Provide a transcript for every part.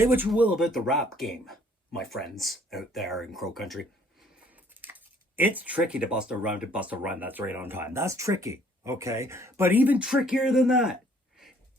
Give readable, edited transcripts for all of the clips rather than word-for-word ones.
Say what you will about the rap game, my friends out there in Crow Country. It's tricky to bust a run that's right on time. That's tricky, okay? But even trickier than that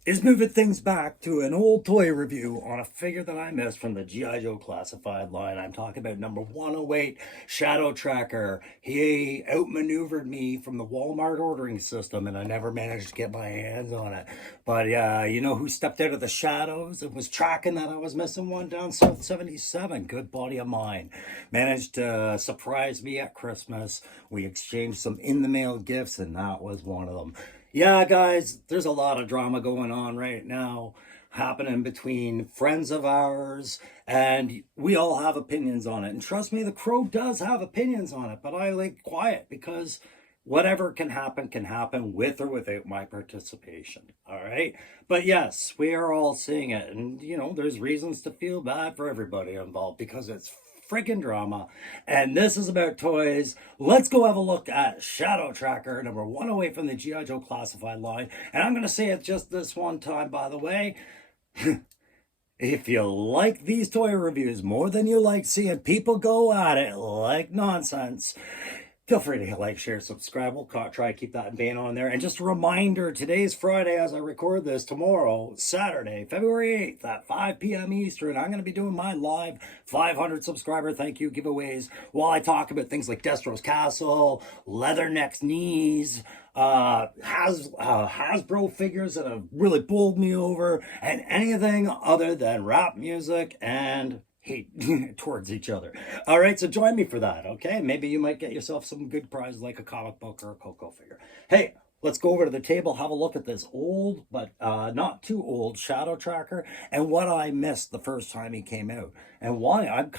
is moving things back to an old toy review on a figure that I missed from the G.I. Joe classified line. I'm talking about number 108, Shadow Tracker. He outmaneuvered me from the Walmart ordering system, and I never managed to get my hands on it. But you know who stepped out of the shadows and was tracking that I was missing one down South 77? Good buddy of mine. Managed to surprise me at Christmas. We exchanged some in-the-mail gifts, and that was one of them. Yeah, guys, there's a lot of drama going on right now happening between friends of ours, and we all have opinions on it. And trust me, the Crow does have opinions on it, but I like quiet because whatever can happen with or without my participation. All right. But yes, we are all seeing it. And, you know, there's reasons to feel bad for everybody involved because it's freaking drama. And this is about toys. Let's go have a look at Shadow Tracker, number 108 from the G.I. Joe classified line. And I'm going to say it just this one time, by the way. If you like these toy reviews more than you like seeing people go at it like nonsense, feel free to like, share, subscribe. We'll try to keep that vein on there. And just a reminder, today's Friday as I record this. Tomorrow, Saturday, February 8th at 5 p.m. Eastern, I'm going to be doing my live 500 subscriber thank you giveaways while I talk about things like Destro's Castle, Leatherneck's Knees, Hasbro figures that have really bowled me over, and anything other than rap music and hate towards each other. All right, so join me for that, okay? Maybe you might get yourself some good prizes like a comic book or a Coco figure. Hey, let's go over to the table, have a look at this old, but not too old Shadow Tracker and what I missed the first time he came out and why I'm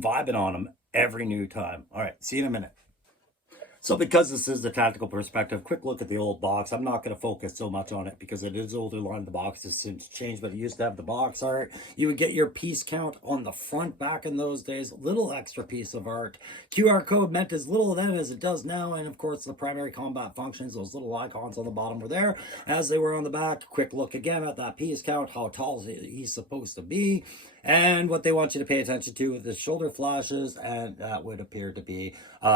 vibing on him every new time. All right, see you in a minute. So because this is the tactical perspective, quick look at the old box. I'm not going to focus so much on it because it is older line. The box has since changed, but it used to have the box art. You would get your piece count on the front back in those days. Little extra piece of art. QR code meant as little then as it does now. And of course, the primary combat functions, those little icons on the bottom were there as they were on the back. Quick look again at that piece count, how tall he's supposed to be. And what they want you to pay attention to with the shoulder flashes, and that would appear to be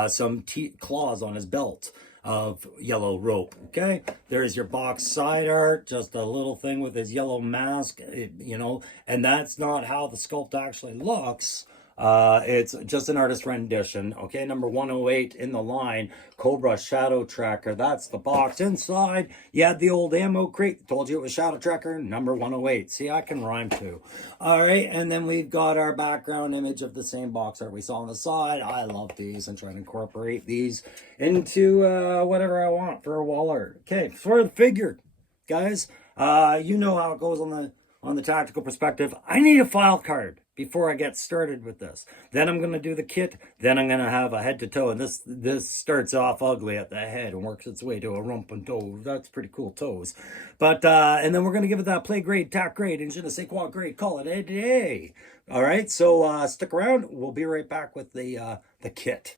some claws on his belt of yellow rope. Okay, there's your box side art, just a little thing with his yellow mask, you know, and that's not how the sculpt actually looks. It's just an artist rendition. Okay, number 108 in the line, Cobra Shadow Tracker. That's the box. Inside, you had the old ammo crate. Told you it was Shadow Tracker, number 108. See, I can rhyme too. All right, and then we've got our background image of the same box art we saw on the side. I love these and trying to incorporate these into whatever I want for a wall art. Okay, for the figure, guys, you know how it goes on the tactical perspective. I need a file card before I get started with this. Then I'm going to do the kit. Then I'm going to have a head to toe. And this starts off ugly at the head and works its way to a rump and toe. That's pretty cool toes. But, and then we're going to give it that play grade, tack grade, and je ne sais quoi grade. Call it a day. All right. So stick around. We'll be right back with the kit.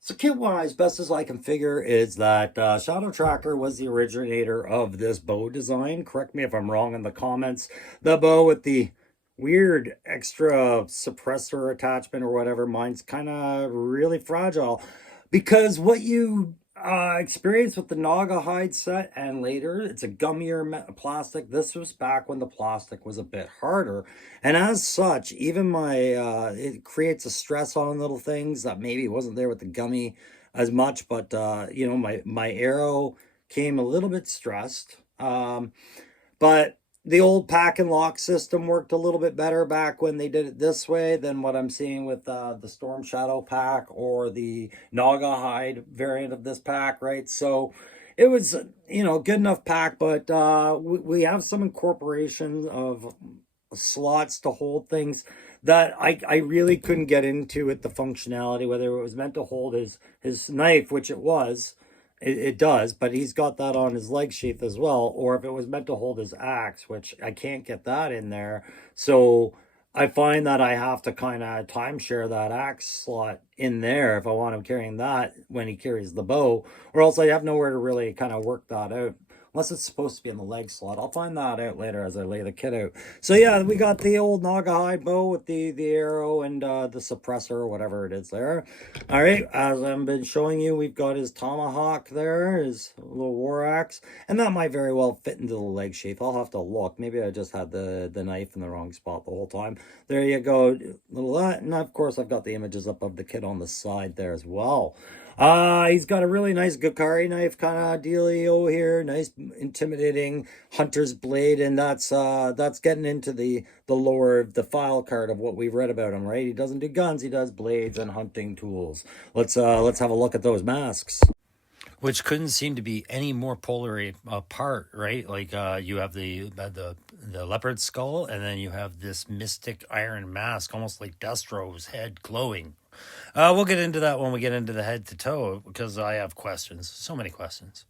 So kit-wise, best as I can figure is that Shadow Tracker was the originator of this bow design. Correct me if I'm wrong in the comments. The bow with the weird extra suppressor attachment or whatever. Mine's kind of really fragile because what you experience with the Naga hide set and later it's a gummier plastic. This was back when the plastic was a bit harder, and as such even my it creates a stress on little things that maybe wasn't there with the gummy as much, but you know, my arrow came a little bit stressed, but the old pack and lock system worked a little bit better back when they did it this way than what I'm seeing with the Storm Shadow pack or the Naga hide variant of this pack, right? So it was, you know, good enough pack, but we have some incorporation of slots to hold things that I really couldn't get into with the functionality, whether it was meant to hold his knife, which it was. It does, but he's got that on his leg sheath as well, or if it was meant to hold his axe, which I can't get that in there. So I find that I have to kind of timeshare that axe slot in there if I want him carrying that when he carries the bow, or else I have nowhere to really kind of work that out unless it's supposed to be in the leg slot. I'll find that out later as I lay the kit out. So yeah, we got the old Naugahyde bow with the arrow and the suppressor or whatever it is there. All right, as I've been showing you, we've got his tomahawk there, his little war axe, and that might very well fit into the leg sheath. I'll have to look. Maybe I just had the knife in the wrong spot the whole time. There you go, little that, and of course I've got the images up of the kit on the side there as well. He's got a really nice Gakari knife kind of dealio here, nice intimidating hunter's blade, and that's getting into the lore of the file card of what we've read about him, right? He doesn't do guns, he does blades and hunting tools. Let's have a look at those masks. Which couldn't seem to be any more polar apart, right? Like you have the leopard skull, and then you have this mystic iron mask, almost like Destro's head glowing. We'll get into that when we get into the head to toe, because I have questions, so many questions.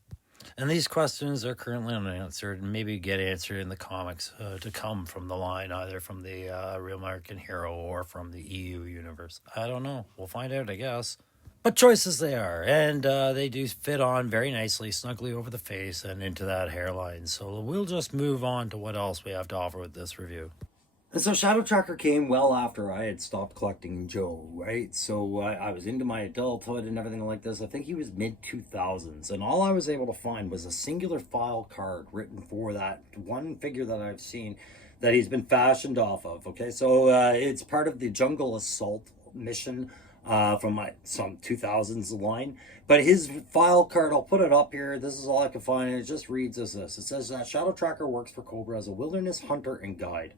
And these questions are currently unanswered and maybe get answered in the comics to come from the line, either from the Real American Hero or from the EU universe. I don't know. We'll find out, I guess. But choices they are, and they do fit on very nicely, snugly over the face and into that hairline. So we'll just move on to what else we have to offer with this review. And so Shadow Tracker came well after I had stopped collecting Joe, right? So I was into my adulthood and everything like this. I think he was mid-2000s. And all I was able to find was a singular file card written for that one figure that I've seen that he's been fashioned off of, okay? So it's part of the Jungle Assault mission from some 2000s line. But his file card, I'll put it up here. This is all I can find. And it just reads as this. It says that Shadow Tracker works for Cobra as a wilderness hunter and guide.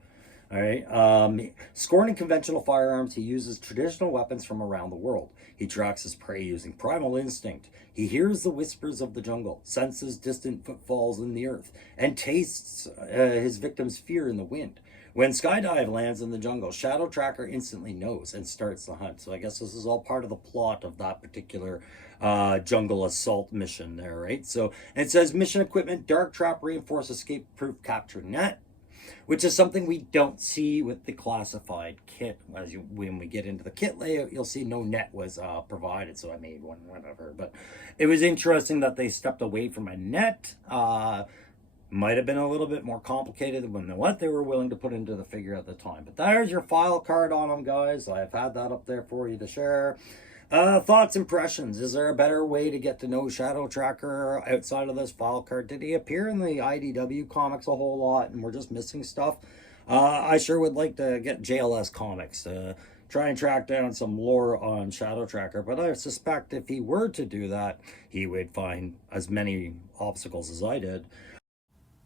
All right. Scorning conventional firearms, he uses traditional weapons from around the world. He tracks his prey using primal instinct. He hears the whispers of the jungle, senses distant footfalls in the earth, and tastes his victim's fear in the wind. When Skydive lands in the jungle, Shadow Tracker instantly knows and starts the hunt. So I guess this is all part of the plot of that particular jungle assault mission there, right? So it says mission equipment, dark trap, reinforced escape-proof capture net, which is something we don't see with the classified kit. When we get into the kit layout, you'll see no net was provided, so I made one, whatever. But it was interesting that they stepped away from a net. Might have been a little bit more complicated than what they were willing to put into the figure at the time. But there's your file card on them, guys. I've had that up there for you to share. Thoughts, impressions. Is there a better way to get to know Shadow Tracker outside of this file card? Did he appear in the IDW comics a whole lot and we're just missing stuff? I sure would like to get JLS comics to try and track down some lore on Shadow Tracker, but I suspect if he were to do that, he would find as many obstacles as I did.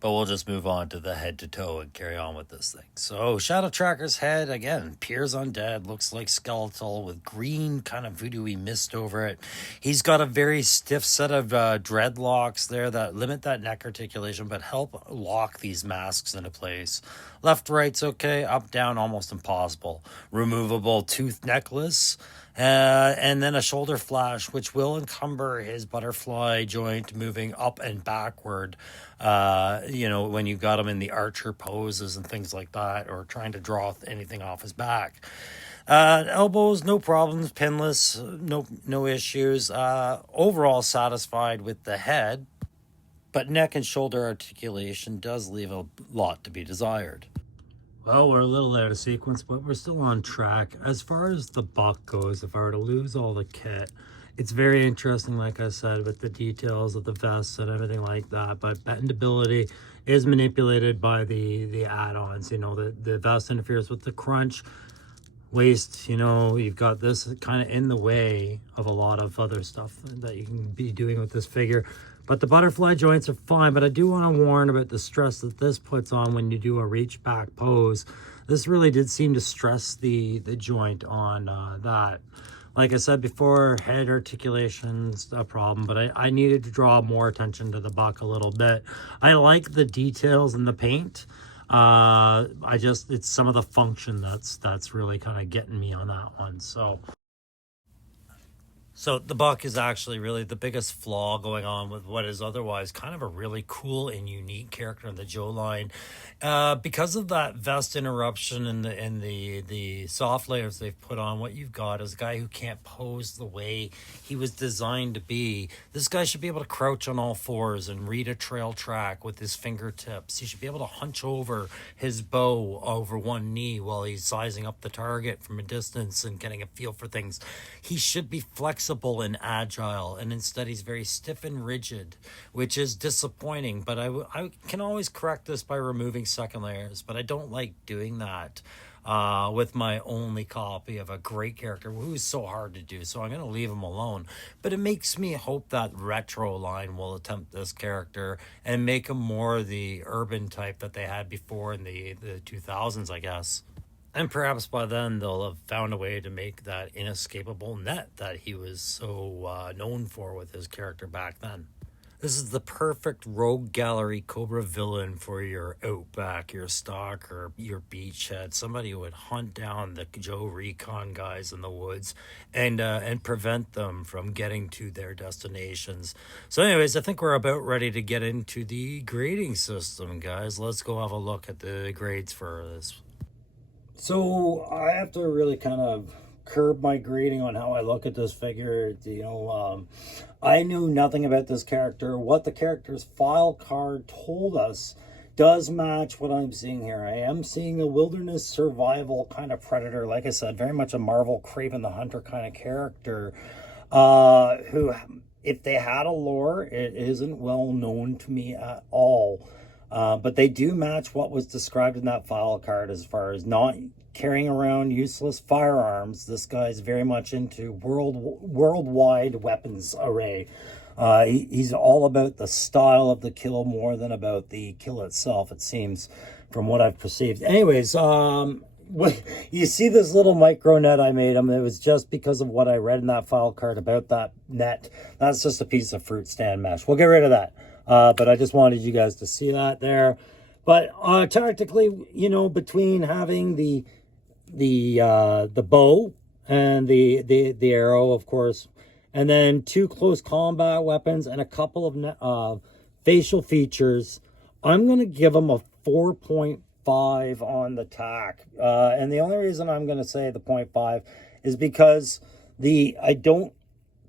But we'll just move on to the head to toe and carry on with this thing. So Shadow Tracker's head, again, appears undead, looks like skeletal with green kind of voodoo-y mist over it. He's got a very stiff set of dreadlocks there that limit that neck articulation but help lock these masks into place. Left, right's okay. Up, down, almost impossible. Removable tooth necklace. And then a shoulder flash, which will encumber his butterfly joint moving up and backward, when you got him in the archer poses and things like that, or trying to draw anything off his back. Elbows, no problems, pinless, no issues. Overall satisfied with the head, but neck and shoulder articulation does leave a lot to be desired. Well, we're a little out of sequence, but we're still on track. As far as the buck goes, if I were to lose all the kit, it's very interesting, like I said, with the details of the vests and everything like that. But bendability is manipulated by the add-ons. The vest interferes with the crunch. Waist, you've got this kind of in the way of a lot of other stuff that you can be doing with this figure. But the butterfly joints are fine, but I do want to warn about the stress that this puts on when you do a reach back pose. This really did seem to stress the joint on that. Like I said before, head articulation's a problem, but I needed to draw more attention to the buck a little bit. I like the details in the paint. It's some of the function that's really kind of getting me on that one. So the buck is actually really the biggest flaw going on with what is otherwise kind of a really cool and unique character in the Joe line. Because of that vest interruption and the soft layers they've put on, what you've got is a guy who can't pose the way he was designed to be. This guy should be able to crouch on all fours and read a trail track with his fingertips. He should be able to hunch over his bow over one knee while he's sizing up the target from a distance and getting a feel for things. He should be flexible and agile, and instead he's very stiff and rigid, which is disappointing. But I can always correct this by removing second layers, but I don't like doing that with my only copy of a great character who's so hard to do, so I'm going to leave him alone. But it makes me hope that Retro line will attempt this character and make him more the urban type that they had before in the 2000s, I guess. And perhaps by then they'll have found a way to make that inescapable net that he was so known for with his character back then. This is the perfect rogue gallery Cobra villain for your Outback, your Stalker, your Beachhead, somebody who would hunt down the Joe Recon guys in the woods and prevent them from getting to their destinations. So anyways, I think we're about ready to get into the grading system, guys. Let's go have a look at the grades for this. So I have to really kind of curb my grading on how I look at this figure. I knew nothing about this character. What the character's file card told us does match what I'm seeing here. I am seeing a wilderness survival kind of predator. Like I said, very much a Marvel Kraven the Hunter kind of character, who, if they had a lore, it isn't well known to me at all. But they do match what was described in that file card as far as not carrying around useless firearms. This guy's very much into worldwide weapons array. He's all about the style of the kill more than about the kill itself, it seems, from what I've perceived. Anyways, you see this little micro net I made him. It was just because of what I read in that file card about that net. That's just a piece of fruit stand mesh. We'll get rid of that. But I just wanted you guys to see that there. But tactically, between having the bow and the arrow, of course, and then 2 close combat weapons and a couple of facial features, I'm going to give them a 4.5 on the tack. And the only reason I'm going to say the 0.5 is because I don't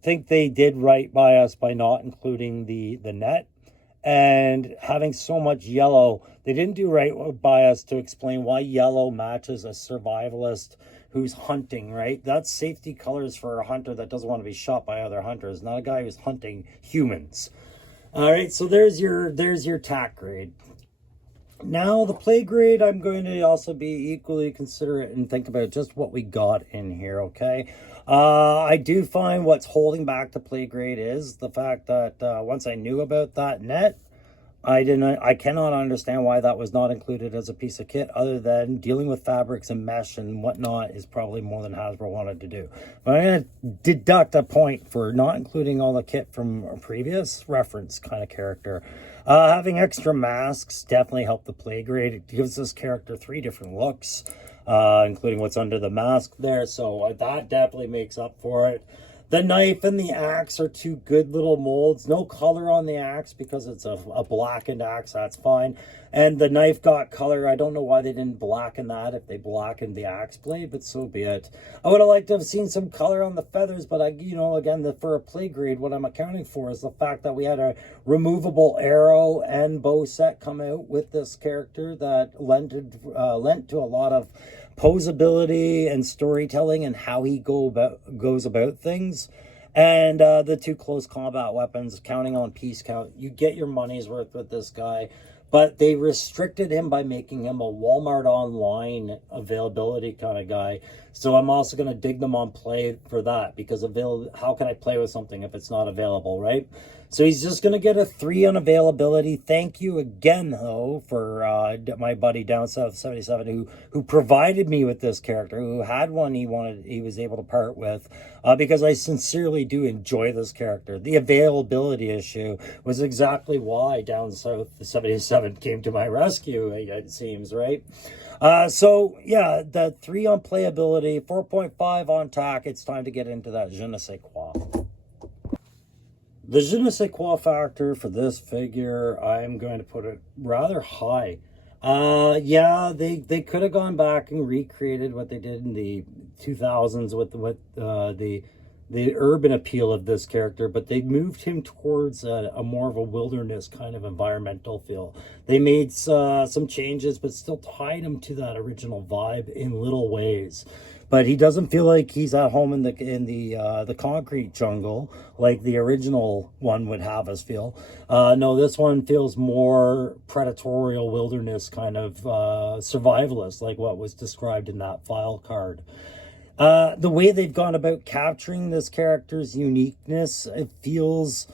think they did right by us by not including the net. And having so much yellow, they didn't do right by us to explain why yellow matches a survivalist who's hunting, right? That's safety colors for a hunter that doesn't want to be shot by other hunters, not a guy who's hunting humans. All right, so there's your tack grade. Now the play grade, I'm going to also be equally considerate and think about just what we got in here, okay? I do find what's holding back the play grade is the fact that once I knew about that net, I cannot understand why that was not included as a piece of kit, other than dealing with fabrics and mesh and whatnot is probably more than Hasbro wanted to do. But I'm going to deduct a point for not including all the kit from a previous reference kind of character. Having extra masks definitely helped the play grade. It gives this character 3 different looks, including what's under the mask there. So that definitely makes up for it. The knife and the axe are 2 good little molds. No color on the axe because it's a blackened axe. That's fine. And the knife got color. I don't know why they didn't blacken that if they blackened the axe blade, but so be it. I would have liked to have seen some color on the feathers, but again, for a play grade, what I'm accounting for is the fact that we had a removable arrow and bow set come out with this character that lent to a lot of posability and storytelling and how he goes about things. And the 2 close combat weapons, counting on piece count, you get your money's worth with this guy. But they restricted him by making him a Walmart online availability kind of guy. So I'm also going to dig them on play for that, because how can I play with something if it's not available, right? So he's just going to get a 3 on availability. Thank you again, though, for my buddy Down South 77 who provided me with this character, who had one he was able to part with, because I sincerely do enjoy this character. The availability issue was exactly why Down South 77 came to my rescue, it seems, right? So, yeah, the 3 on playability, 4.5 on tack. It's time to get into that je ne sais quoi. The je ne sais quoi factor for this figure, I'm going to put it rather high. Yeah, they could have gone back and recreated what they did in the 2000s with the urban appeal of this character, but they moved him towards a more of a wilderness kind of environmental feel. They made some changes, but still tied him to that original vibe in little ways. But he doesn't feel like he's at home in the concrete jungle like the original one would have us feel. No, this one feels more predatorial wilderness kind of survivalist, like what was described in that file card. The way they've gone about capturing this character's uniqueness, it feels,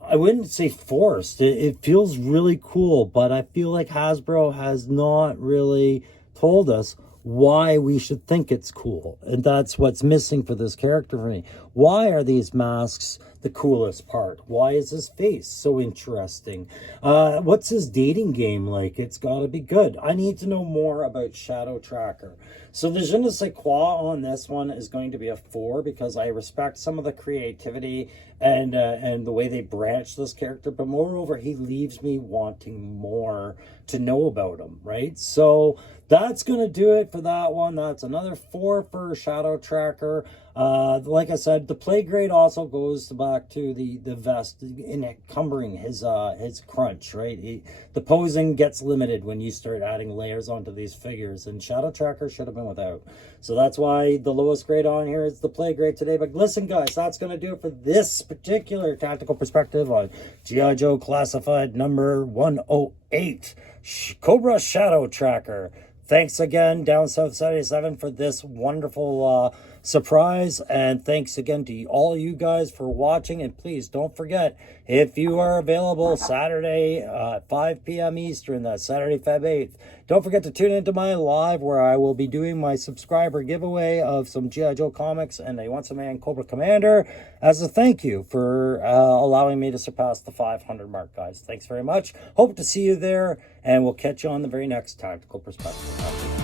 I wouldn't say forced. It feels really cool, but I feel like Hasbro has not really told us why we should think it's cool. And that's what's missing for this character for me. Why are these masks the coolest part? Why is his face so interesting? What's his dating game like? It's got to be good. I need to know more about Shadow Tracker. So the je ne sais quoi on this one is going to be a 4 because I respect some of the creativity and the way they branch this character, but moreover, he leaves me wanting more to know about him, right? So that's going to do it for that one. That's another 4 for Shadow Tracker. Like I said, the play grade also goes back to the vest encumbering his crunch, right? The posing gets limited when you start adding layers onto these figures, and Shadow Tracker should have been without. So that's why the lowest grade on here is the play grade today. But listen, guys, that's going to do it for this particular tactical perspective on G.I. Joe Classified number 108, Cobra Shadow Tracker. Thanks again, Down South 77, for this wonderful surprise. And thanks again to all you guys for watching. And please don't forget, if you are available Saturday at 5 p.m. Eastern, that's Saturday, Feb 8th, don't forget to tune into my live where I will be doing my subscriber giveaway of some G.I. Joe comics and a once-a-man Cobra Commander as a thank you for allowing me to surpass the 500 mark, guys. Thanks very much. Hope to see you there, and we'll catch you on the very next Tactical Perspective.